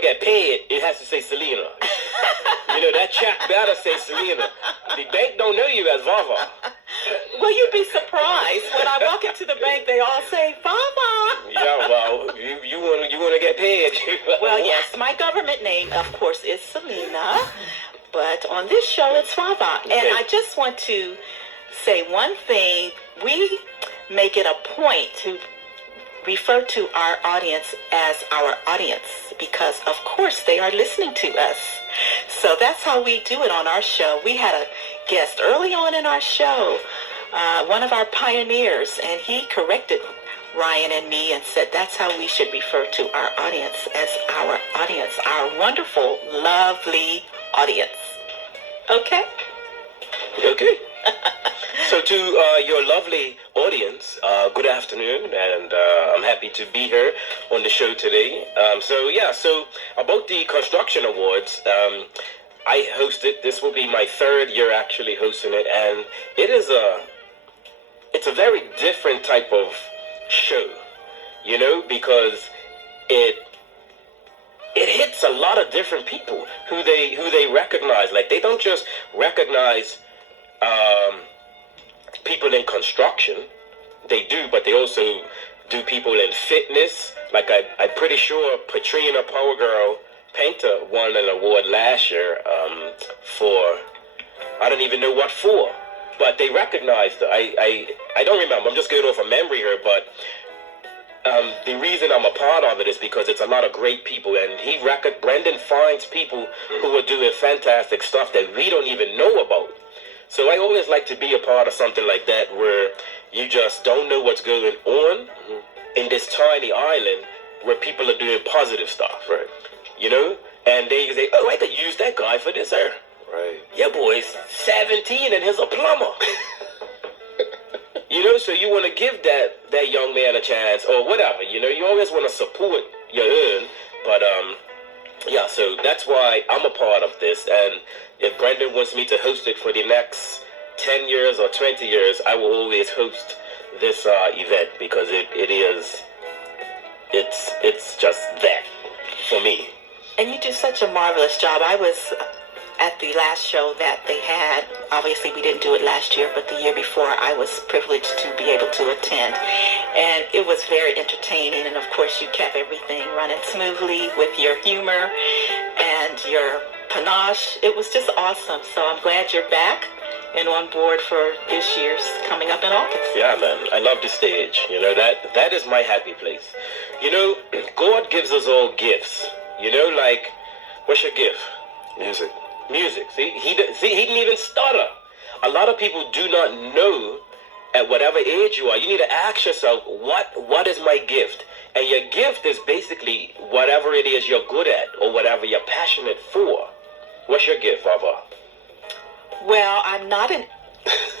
get paid, it has to say Selena. That check better say Selena. The bank don't know you as VaVa. Well, you'd be surprised. When I walk into the bank, they all say VaVa. Yeah, well, you want to get paid. Well, yes, my government name, of course, is Selena. But on this show, it's VaVa. And I just want to say one thing. We make it a point to refer to our audience as our audience because, of course, they are listening to us. So that's how we do it on our show. We had a guest early on in our show, one of our pioneers, and he corrected Ryan and me and said that's how we should refer to our audience as our audience, our wonderful, lovely audience. Okay? Okay. So to your lovely audience, good afternoon, and I'm happy to be here on the show today. So about the Construction Awards, I hosted. This will be my third year actually hosting it, and it's a very different type of show, because it hits a lot of different people who they recognize. Like, they don't just recognize people in construction. They do, but they also do people in fitness. Like, I'm pretty sure Patrina Power Girl Painter won an award last year for, I don't even know what for, but they recognized her. I don't remember. I'm just going off of memory here, but the reason I'm a part of it is because it's a lot of great people, and Brendan finds people who are doing fantastic stuff that we don't even know about. So I always like to be a part of something like that where you just don't know what's going on in this tiny island where people are doing positive stuff, right? And they say, oh, I could use that guy for this here. Right. Yeah, boy's 17 and he's a plumber. So you want to give that young man a chance or whatever. You always want to support your own. But, so that's why I'm a part of this. And if Brendan wants me to host it for the next 10 years or 20 years, I will always host this event because it's just that for me. And you do such a marvelous job. I was at the last show that they had. Obviously, we didn't do it last year, but the year before, I was privileged to be able to attend. And it was very entertaining. And of course, you kept everything running smoothly with your humor and your panache. It was just awesome. So I'm glad you're back and on board for this year's coming up in August. Yeah, man. I love the stage. That is my happy place. God gives us all gifts. Like, what's your gift? Music. See, he didn't even stutter. A lot of people do not know at whatever age you are. You need to ask yourself, what is my gift? And your gift is basically whatever it is you're good at or whatever you're passionate for. What's your gift, VaVa? Well, I'm not an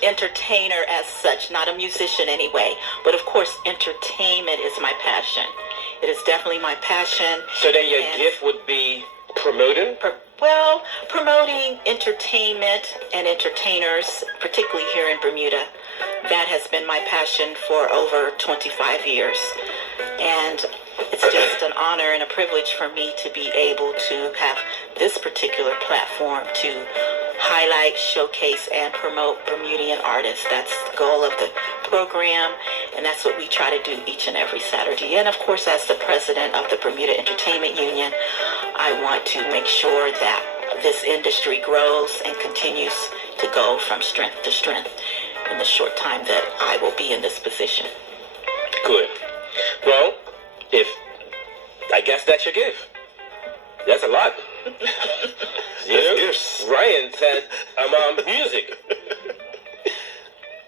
entertainer as such, not a musician anyway. But of course, entertainment is my passion. It is definitely my passion. So then your gift would be promoting? Promoting entertainment and entertainers, particularly here in Bermuda. That has been my passion for over 25 years. And it's just an honor and a privilege for me to be able to have this particular platform to highlight, showcase, and promote Bermudian artists. That's the goal of the program, and that's what we try to do each and every Saturday. And of course, as the president of the Bermuda Entertainment Union, I want to make sure that this industry grows and continues to go from strength to strength in the short time that I will be in this position. Good. Well, I guess that's your gift. That's a lot. Ryan said, music.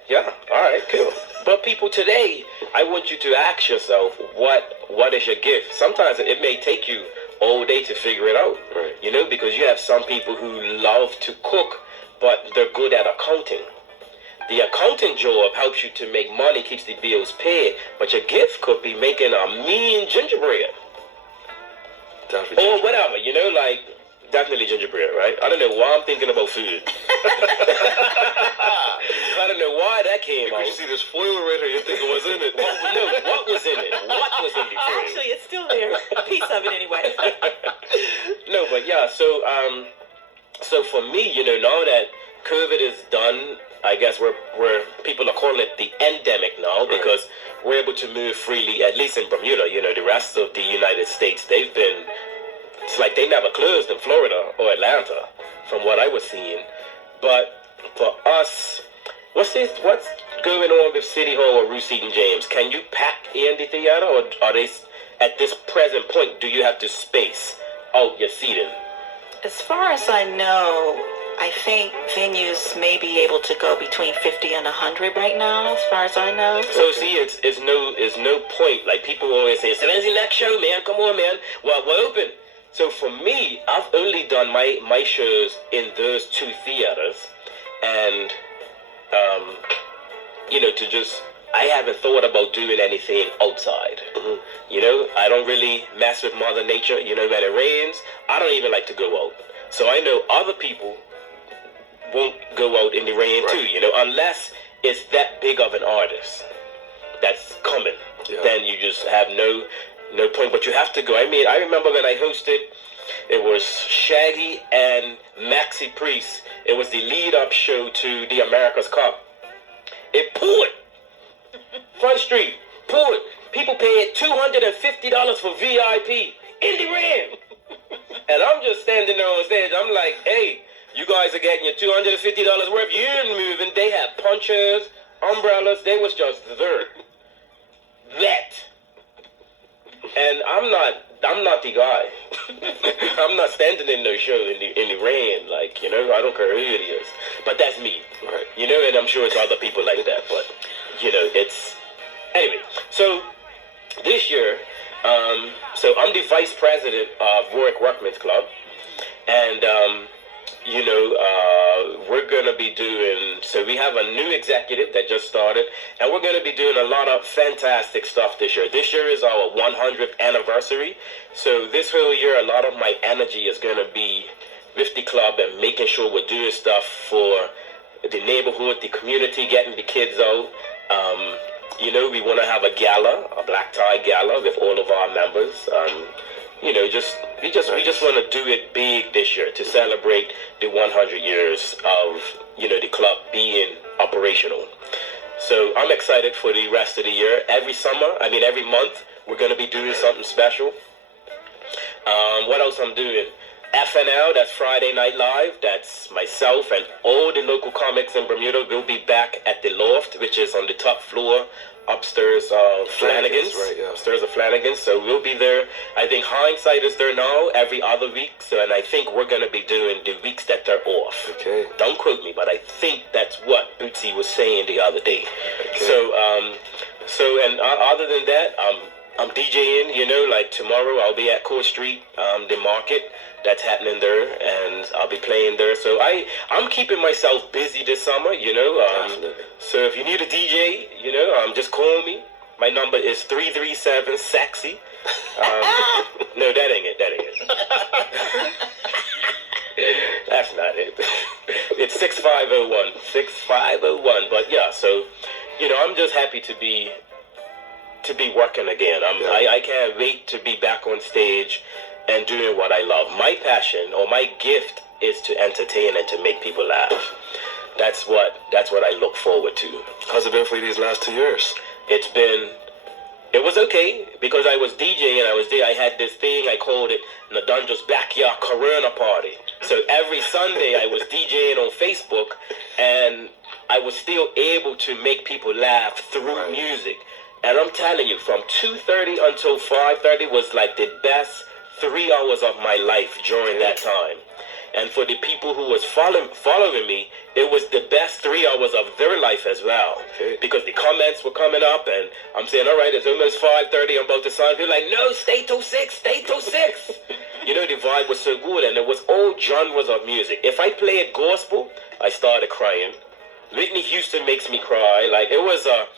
Yeah, all right, cool. But people, today, I want you to ask yourself, what is your gift? Sometimes it may take you all day to figure it out, right? Because you have some people who love to cook, but they're good at accounting. The accounting job helps you to make money, keeps the bills paid, but your gift could be making a mean gingerbread. Or whatever, like, definitely gingerbread, right? I don't know why I'm thinking about food. I don't know why that came Because out. you see this foil right here, you think it was in it. What was in it? What was in the foil? Actually, it's still there. A piece of it anyway. No, but yeah, so for me, now that COVID is done, I guess we're people are calling it the endemic now because we're able to move freely, at least in Bermuda. The rest of the United States, it's like they never closed in Florida or Atlanta, from what I was seeing. But for us, what's going on with City Hall or Route Seaton James? Can you pack in the theater, or are they at this present point? Do you have to space out your seating? As far as I know, I think venues may be able to go between 50 and 100 right now, as far as I know. So see, it's no point. Like people always say, "So when's the next show, man? Come on, man. Well, we're open." So for me, I've only done my shows in those two theaters, and I haven't thought about doing anything outside. I don't really mess with Mother Nature. When it rains, I don't even like to go out. So I know other people won't go out in the rain too, unless it's that big of an artist that's coming. Yeah. Then you just have no point. But you have to go. I mean, I remember when I hosted, it was Shaggy and Maxi Priest. It was the lead-up show to the America's Cup. It poured. Front Street, poured. People paid $250 for VIP in the rain. And I'm just standing there on stage. I'm like, hey, you guys are getting your $250 worth. You ain't moving. They had punchers, umbrellas. They was just there. That. And I'm not the guy. I'm not standing in no show in the rain. I don't care who it is. But that's me. Right. And I'm sure it's other people like that. But, it's... Anyway, so this year, so I'm the vice president of Warwick Workmen's Club. And, we're going to be doing, so we have a new executive that just started, and we're going to be doing a lot of fantastic stuff this year. This year is our 100th anniversary. So this whole year, a lot of my energy is going to be with the club and making sure we're doing stuff for the neighborhood, the community, getting the kids out. We want to have a gala, a black tie gala with all of our members. We just want to do it big this year to celebrate the 100 years of, the club being operational. So I'm excited for the rest of the year. Every month, we're going to be doing something special. What else I'm doing? FNL, that's Friday Night Live. That's myself and all the local comics in Bermuda. We'll be back at the Loft, which is on the top floor, upstairs of Flanagan's. Right, yeah. Upstairs of Flanagan's. So we'll be there. I think Hindsight is there now every other week. And I think we're going to be doing the weeks that they're off. Okay. Don't quote me, but I think that's what Bootsy was saying the other day. Okay. Other than that, I'm DJing, tomorrow I'll be at Court Street, the market that's happening there, and I'll be playing there. So I'm keeping myself busy this summer, So if you need a DJ, just call me. My number is 337-SAXY. No, that ain't it. That's not it. It's 6501. But yeah, so, I'm just happy to be working again. I can't wait to be back on stage and doing what I love. My passion or my gift is to entertain and to make people laugh. That's what I look forward to. How's it been for you these last 2 years? It was okay because I was DJing and I had this thing, I called it Nadanja's Backyard Corona Party. So every Sunday I was DJing on Facebook and I was still able to make people laugh through music. And I'm telling you, from 2:30 until 5:30 was like the best 3 hours of my life during that time. And for the people who was following me, it was the best 3 hours of their life as well. Okay. Because the comments were coming up, and I'm saying, all right, it's almost 5:30, I'm about to sign. People like, no, stay till 6, stay till 6. The vibe was so good, and it was all genres of music. If I played gospel, I started crying. Whitney Houston makes me cry. Like, it was a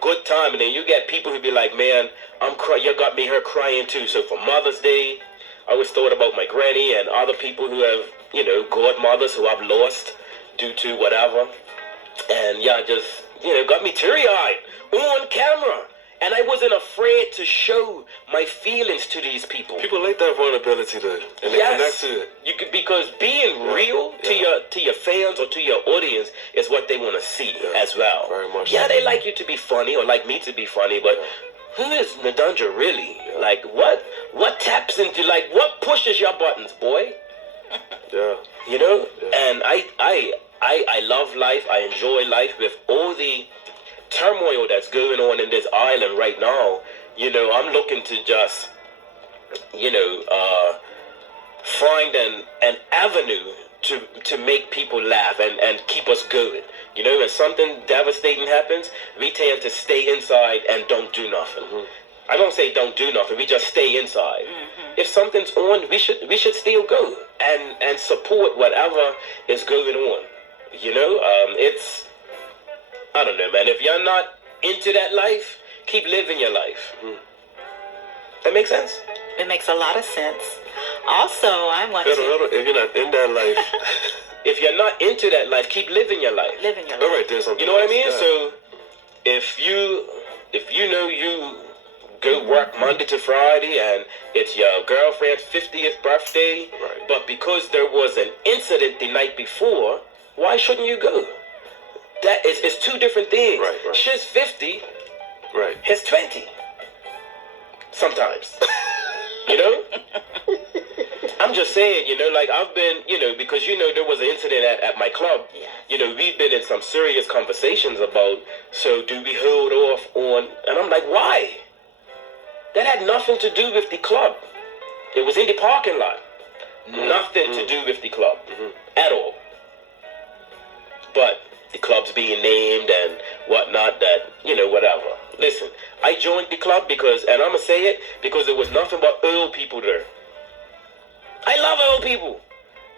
good time. And then you get people who be like, man, you got me here crying too. So for Mother's Day, I always thought about my granny and other people who have, godmothers who I've lost due to whatever. And y'all just, got me teary-eyed on camera. And I wasn't afraid to show my feelings to these people. People like that vulnerability though, and they connect to it. Because being real to your fans or to your audience is what they want to see as well. Very much. Yeah, they like you to be funny or like me to be funny, but who is Nadanja really? Like, what taps into, like, what pushes your buttons, boy? Yeah. Yeah. And I love life. I enjoy life with all the turmoil that's going on in this island right now. I'm looking to just, find an avenue to make people laugh and keep us going. When something devastating happens, we tend to stay inside and don't do nothing. I don't say don't do nothing. We just stay inside. If something's on, we should still go and support whatever is going on. It's, I don't know, man. If you're not into that life, keep living your life. That makes sense? It makes a lot of sense. Also, I want to... If you're not in that life... If you're not into that life, keep living your life. Living your life. All right, there's something. You know what I mean? Yeah. So, if you know you go work Monday to Friday and it's your girlfriend's 50th birthday, Right. but because there was an incident the night before, why shouldn't you go? That is, it's two different things. Right. She's 50, Right. he's 20. Sometimes. You know? I'm just saying, like I've been, because there was an incident at my club. Yeah. We've been in some serious conversations about, so do we hold off on, and I'm like, why? That had nothing to do with the club. It was in the parking lot. Nothing to do with the club at all. But the club's being named and whatnot, that, whatever. Listen, I joined the club because, and I'm going to say it, because there was nothing but old people there. I love old people.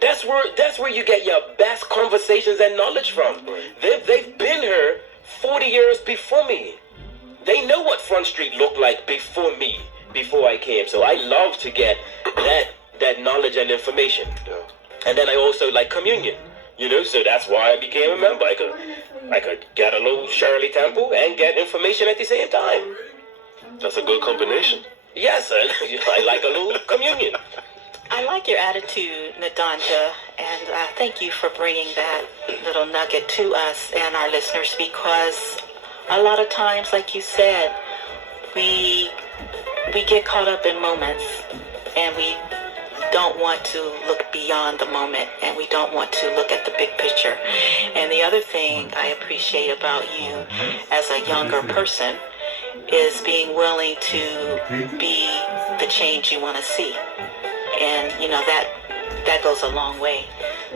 That's where you get your best conversations and knowledge from. They've been here 40 years before me. They know what Front Street looked like before me, before I came. So I love to get that knowledge and information. Yeah. And then I also like communion. So that's why I became a member. I could get a little Shirley Temple and get information at the same time. That's a good combination. Yes, I like a little communion. I like your attitude, Nadanja, and thank you for bringing that little nugget to us and our listeners, because a lot of times, like you said, we get caught up in moments and we don't want to look beyond the moment, and we don't want to look at the big picture. And the other thing I appreciate about you as a younger person is being willing to be the change you want to see. And, that goes a long way.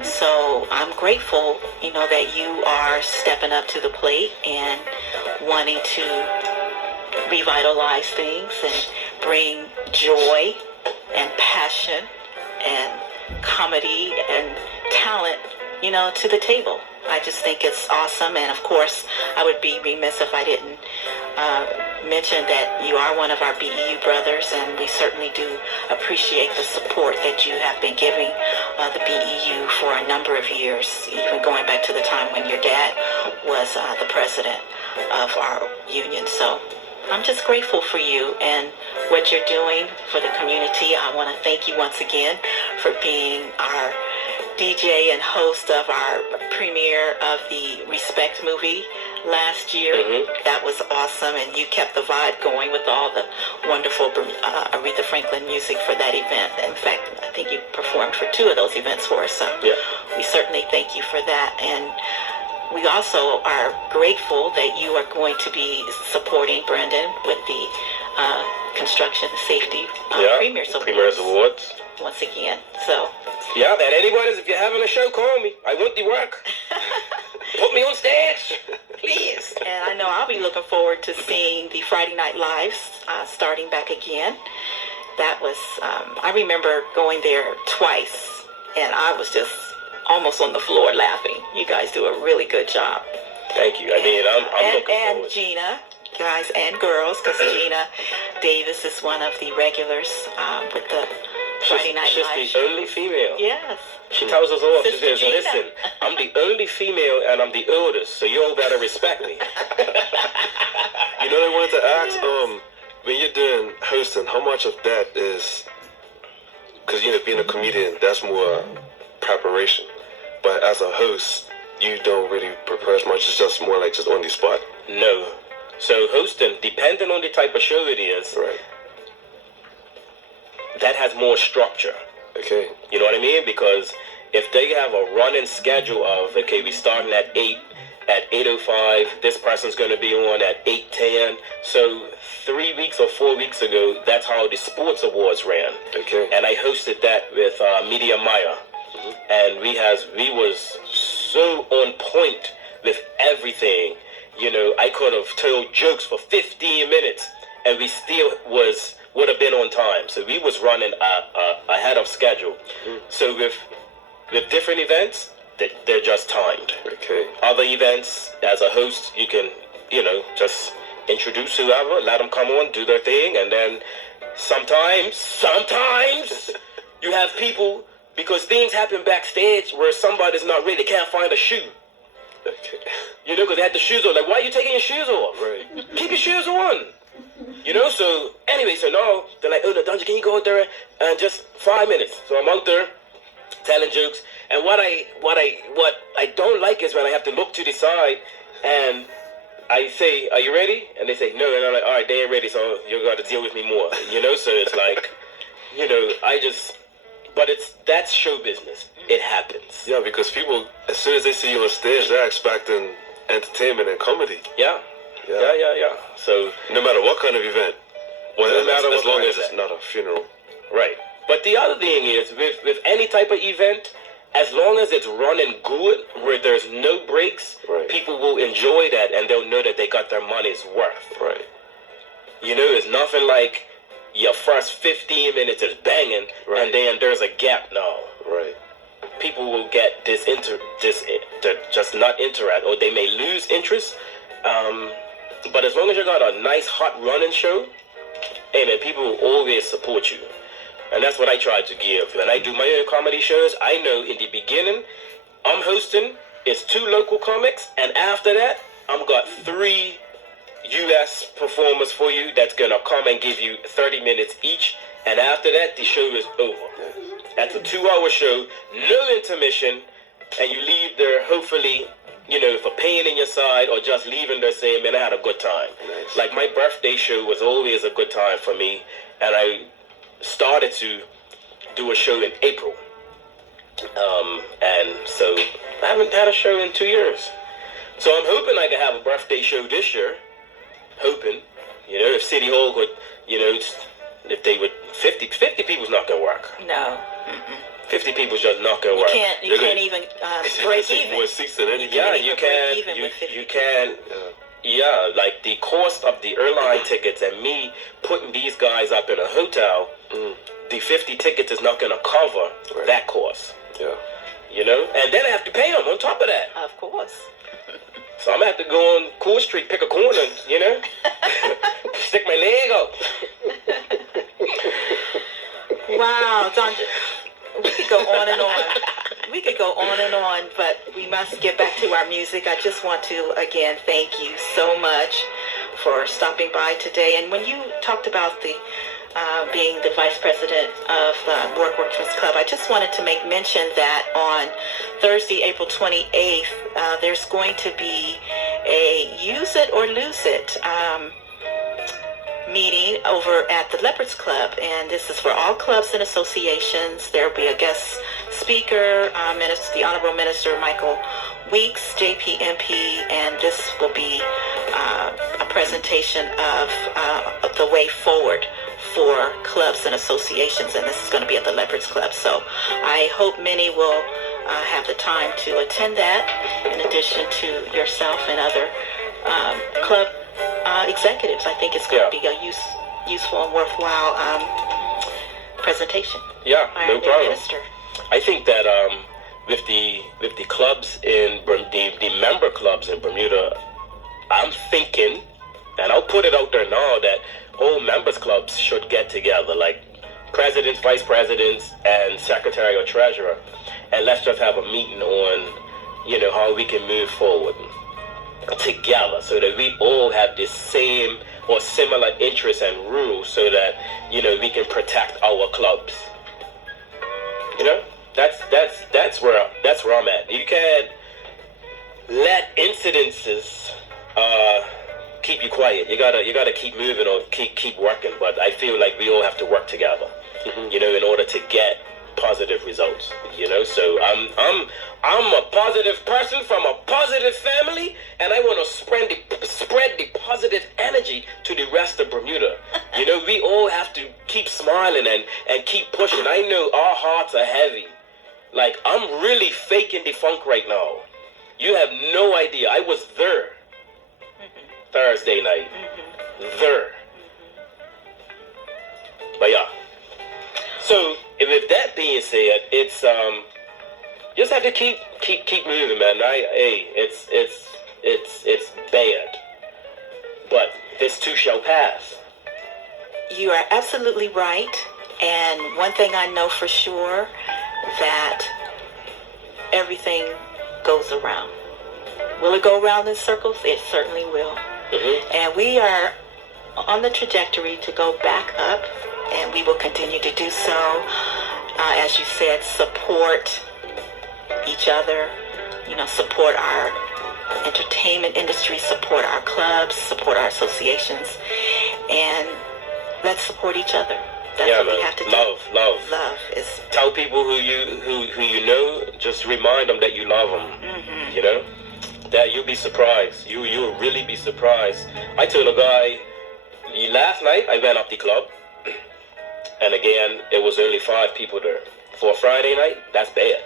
So I'm grateful, that you are stepping up to the plate and wanting to revitalize things and bring joy and passion and comedy and talent, to the table. I just think it's awesome. And of course, I would be remiss if I didn't mention that you are one of our BEU brothers, and we certainly do appreciate the support that you have been giving the BEU for a number of years, even going back to the time when your dad was the president of our union. So I'm just grateful for you and what you're doing for the community. I want to thank you once again for being our DJ and host of our premiere of the Respect movie last year. That was awesome, and you kept the vibe going with all the wonderful Aretha Franklin music for that event. In fact, I think you performed for 2 of those events for us, so we certainly thank you for that. And we also are grateful that you are going to be supporting Brendan with the Construction Safety Premier's Awards. Once again. So yeah, man, anybody, if you're having a show, call me. I want the work. Put me on stage, please. And I know I'll be looking forward to seeing the Friday Night Lives starting back again. That was, I remember going there twice, and I was just almost on the floor laughing. You guys do a really good job. Thank you. I'm looking forward. And Gina, guys and girls, because Gina Davis is one of the regulars with the Friday Night She's Live the shows. only female. Yes. She tells us all, she Sister says, Gina. listen, I'm the only female and I'm the oldest, so you all better respect me. You know, I wanted to ask, when you're doing hosting, how much of that is, because, you know, being a comedian, that's more preparation. But as a host, you don't really prepare as much. It's just more like just on the spot. No. So hosting, depending on the type of show it is, Right. that has more structure. Okay. You know what I mean? Because if they have a running schedule of, okay, we starting at 8, at 8:05, this person's going to be on at 8:10. So 3 weeks or 4 weeks ago, that's how the sports awards ran. Okay. And I hosted that with Media Maya. And we was so on point with everything. You know, I could have told jokes for 15 minutes and we still would have been on time. So we was running ahead of schedule. So with different events, they're just timed. Okay. Other events, as a host, you can, you know, just introduce whoever, let them come on, do their thing, and then sometimes you have people, because things happen backstage where somebody's not ready, they can't find a shoe. Okay. You know, because they had the shoes on. Like, why are you taking your shoes off? Right. Keep your shoes on. You know, so anyway, so now they're like, oh, Nadanja, can you go out there and just 5 minutes? So I'm out there telling jokes. And what I don't like is when I have to look to the side and I say, are you ready? And they say, no. And I'm like, all right, they ain't ready, so you got to deal with me more. You know, so it's like, you know, but that's show business. It happens. Yeah, because people, as soon as they see you on stage, they're expecting entertainment and comedy. Yeah. So No matter what kind of event. Well, No matter as what long kind as of it's not a funeral. right. But the other thing is, with any type of event, as long as it's running good, where there's no breaks, Right. people will enjoy that and they'll know that they got their money's worth. Right. You know, it's nothing like your first 15 minutes is banging Right. and then there's a gap now. Right. People will get just not interact, or they may lose interest. But as long as you got a nice hot running show, hey man, people will always support you. And that's what I try to give. When I do my own comedy shows, I know in the beginning, I'm hosting, it's 2 local comics, and after that, I'm got 3 U.S. performers for you that's gonna come and give you 30 minutes each, and after that, the show is over. That's a 2-hour show, no intermission, and you leave there hopefully, you know, for pain in your side, or just leaving there saying, man, I had a good time. Nice. Like my birthday show was always a good time for me, and I started to do a show in April. And so I haven't had a show in 2 years. So I'm hoping I can have a birthday show this year. Hoping, you know, if City Hall would, you know, if they would, 50 people's not gonna work. No. 50 people's just not gonna work. You can't even break even. More seats than anything. Yeah, even you break can. even with 50 You can. Yeah, like the cost of the airline tickets and me putting these guys up in a hotel, the 50 tickets is not gonna cover that cost. Yeah. You know, and then I have to pay them on top of that. Of course. So I'm gonna have to go on Cool Street, pick a corner, you know, stick my leg out. Wow, Donja, we could go on and on. We could go on and on, but we must get back to our music. I just want to, again, thank you so much for stopping by today. And when you talked about the being the vice president of Workmen's Club, I just wanted to make mention that on Thursday, April 28th, there's going to be a Use It or Lose It meeting over at the Leopards Club, and this is for all clubs and associations. There will be a guest speaker, the Honorable Minister Michael Weeks, JPMP, and this will be a presentation of the way forward for clubs and associations, and this is going to be at the Leopards Club. So I hope many will have the time to attend that, in addition to yourself and other club executives. I think it's going to be a useful and worthwhile presentation. Yeah, by no our new problem. minister. I think that with the clubs in the member clubs in Bermuda, I'm thinking, and I'll put it out there now, that all members clubs should get together, like presidents, vice presidents, and secretary or treasurer, and let's just have a meeting on, how we can move forward together so that we all have the same or similar interests and rules so that, we can protect our clubs. That's where I'm at. You can't let incidences keep you quiet. You gotta keep moving or keep working. But I feel like we all have to work together, in order to get positive results. So I'm a positive person from a positive family, and I want to spread the positive energy to the rest of Bermuda. We all have to keep smiling and keep pushing. I know our hearts are heavy. Like, I'm really faking the funk right now. You have no idea. I was there Thursday night. There. But yeah. So with that being said, it's just have to keep moving, man. It's bad, but this too shall pass. You are absolutely right. And one thing I know for sure, that everything goes around. Will it go around in circles? It certainly will. And we are on the trajectory to go back up, and we will continue to do so. As you said, support each other, support our entertainment industry, support our clubs, support our associations, and let's support each other. That's what we have to do. Love is. Tell people who you know. Just remind them that you love them. That you'll be surprised. You'll really be surprised. I told a guy last night. I went up the club, and again, it was only 5 people there. For a Friday night, that's bad.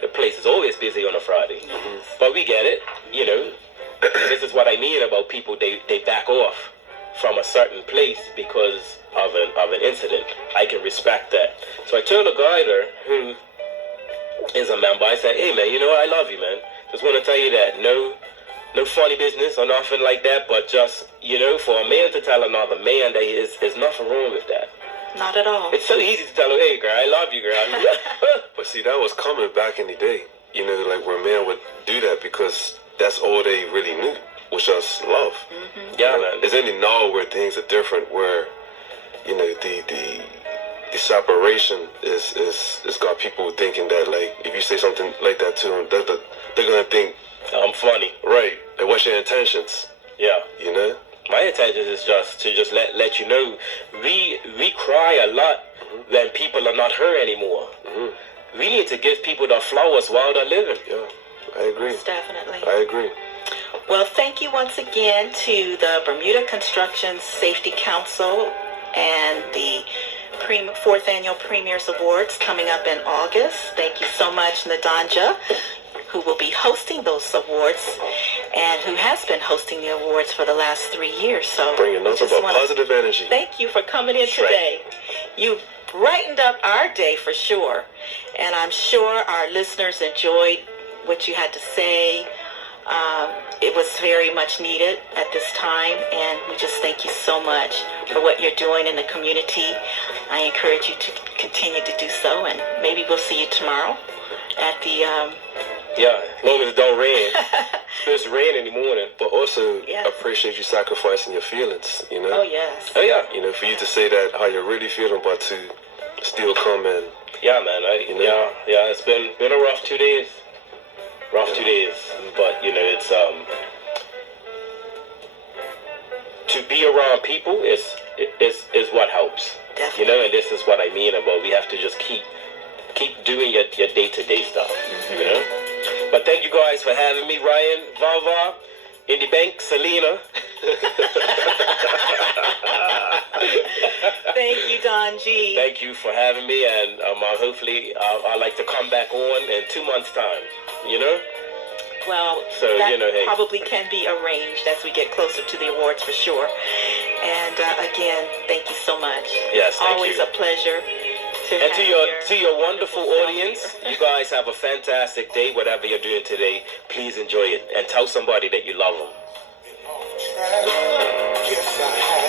The place is always busy on a Friday, but we get it. This is what I mean about people. They back off from a certain place because of an incident. I can respect that. So I told a guy there who is a member, I said, hey man, I love you, man. Just want to tell you that no funny business or nothing like that, but just, for a man to tell another man that there's nothing wrong with that. Not at all. It's so easy to tell him, hey girl, I love you, girl. But see, that was coming back in the day, like where men would do that because that's all they really knew was just love. Yeah, man. Is any now where things are different, where the separation is got people thinking that, like, if you say something like that to them, they're gonna think I'm funny. Right. And what's your intentions? Yeah. My intention is just to let you know we cry a lot when people are not here anymore. We need to give people the flowers while they're living. Yeah, I agree. Most definitely. I agree. Well, thank you once again to the Bermuda Construction Safety Council and the 4th Annual Premiers Awards coming up in August. Thank you so much, Nadanja, who will be hosting those awards and who has been hosting the awards for the last 3 years. So bringing nothing but positive energy. Thank you for coming in today. You brightened up our day for sure, and I'm sure our listeners enjoyed what you had to say. It was very much needed at this time, and we just thank you so much for what you're doing in the community. I encourage you to continue to do so, and maybe we'll see you tomorrow at the... Yeah, as long as it don't rain. It's supposed to rain in the morning. But also, appreciate you sacrificing your feelings, Oh, yes. Oh, yeah. For you to say that, how you're really feeling, but to still come in. Yeah, man. Yeah, it's been a rough 2 days. Rough 2 days. But, it's, to be around people is what helps. Definitely. And this is what I mean about we have to just keep doing your day-to-day stuff, But thank you guys for having me, Ryan, VaVa, in the bank, Selena. Thank you, Don G. Thank you for having me, and hopefully I'd like to come back on in 2 months' time, Well, so, that probably can be arranged as we get closer to the awards for sure. And again, thank you so much. Yes, thank Always you. A pleasure. And to your wonderful audience, you guys have a fantastic day. Whatever you're doing today, please enjoy it. And tell somebody that you love them. Yes, I have.